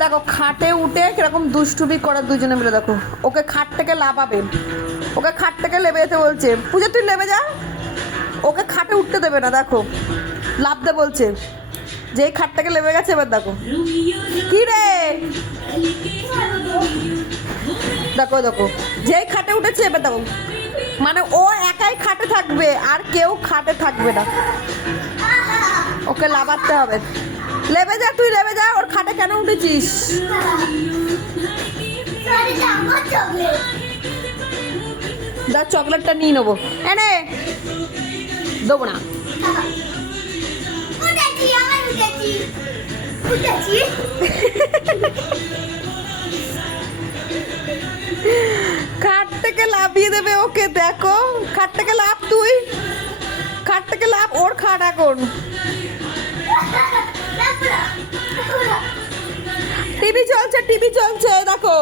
দেখো খাটে উঠে কিরকম দুষ্টুমি করে দুজনে মিলে, দেখো ওকে খাট থেকে লাফাবে, ওকে খাট থেকে লেবে যেতে বলছে। পূজা তুই লেবে যা, ওকে খাটে উঠতে দেবে না, দেখো লাফতে বলছে। যেই খাট থেকে লেবে গেছে এবার দেখো কি রে, দেখো দেখো যেই খাটে উঠেছে এবার দেখো, মানে ও একাই খাটে থাকবে আর কেউ খাটে থাকবে না, ওকে লাফাতে হবে। লেবে যা, তুই লেবে যা, ওর খাটে কেন উঠেছিস? দা চকলেটটা নিয়ে নেবো, এনে দেবো না। খাট থেকে লাফিয়ে দেবে ওকে, দেখো খাট থেকে লাফ, তুই খাট থেকে লাফ, ওর খাট এখন। টিভি চলছে, টিভি চলছে, দেখো